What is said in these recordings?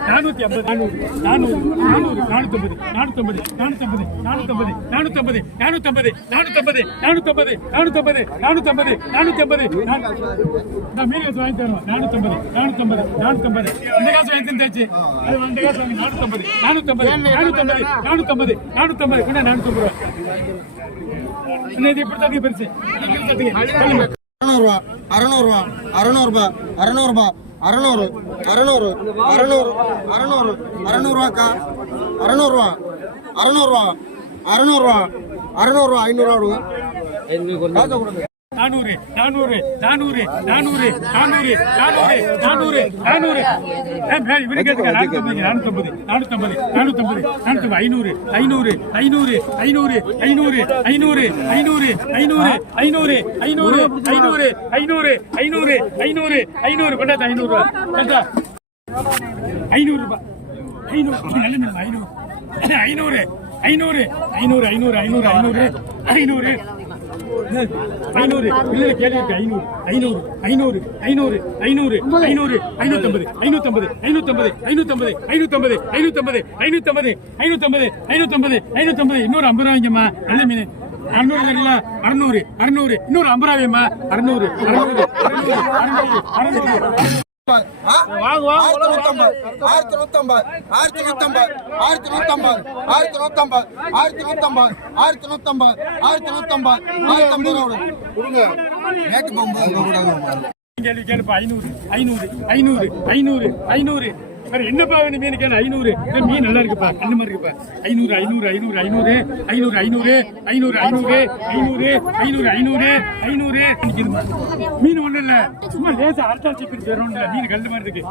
450 400 400 450 450 450 450 450 450 450 450 450 450 450 நான் மீன் காசு வாங்கி தருவேன் 450 450 450 இந்த காசு வாங்கி தந்தாச்சு அது இந்த காசு வாங்கி 450 450 450 450 கூட 450 ரூபாய் இன்னைக்கு இப்படி தான் பெருசு 600 ரூபா 600 ரூபா 600 ரூபா 600 600 600 600 600 ரூபாக்கா 600 ரூபா 600 ரூபா 600 ரூபா 600 ரூபா 500 ரூபா 400 400 400 400 400 400 400 400 இவரு கேட்டுங்க 450 450 450 450 500 500 500 500 500 500 500 500 500 500 500 500 500 500 500 கொண்டாந்து 500 ரூபா கரெக்டா 500 ரூபாய் 500 நல்ல மீன் 500 500 500 500 500 500 500 இல்ல கேள்வி 500 500 500 500 500 500 550 550 550 550 550 550 550 550 550 550 இன்னொரு 50 ரூபாய் வாங்கம்மா நல்ல மீன் 600 இல்ல 600 600 இன்னொரு 50 ரூபாய்மா 600 600 600 வாங்க வாங்க 1150 1150 1150 1150 1150 1150 1150 1150 கொடுங்க நேத்து போகும்போது கேள்வி கேளுப்பா 500 500 500 500 500 வேற என்னப்பா வேணும் மீன் கேளு 500 மீன் நல்லா இருக்குப்பா கண்ணு மாதிரி இருக்குப்பா 500 500 500 500 500 500 500 500 500 500 500 மீன் ஒண்ணு இல்ல சும்மா லேசா அரைச்சா சிக்கன் பேரும் இல்ல மீன் கல்லு மாதிரி இருக்கு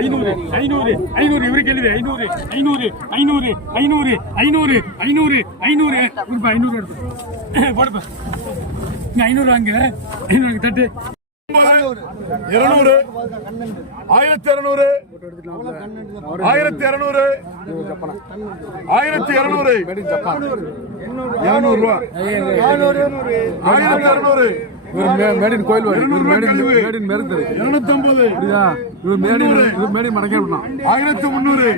500 500 500 இவரு கேள்வி 500 500 500 500 500 500 500 ரூபாய் 500 போடுப்பா 500 வாங்க 500 தட்டு 200 1200 1200 1200 200 ரூபா 1200 மேடின் கோயில் மேடின் மேருந்தரு 250 இவர் மேடி மடக்கே விடலாம் 1300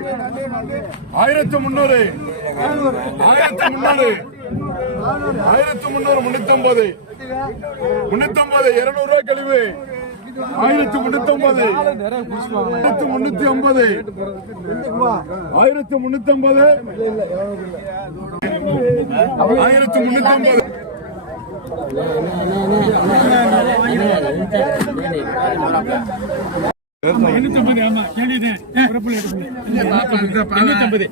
1300 1300 350 350 200 ரூபாய் கழிவு 1350 1350 1350 850 ஆமா கேள்வி 850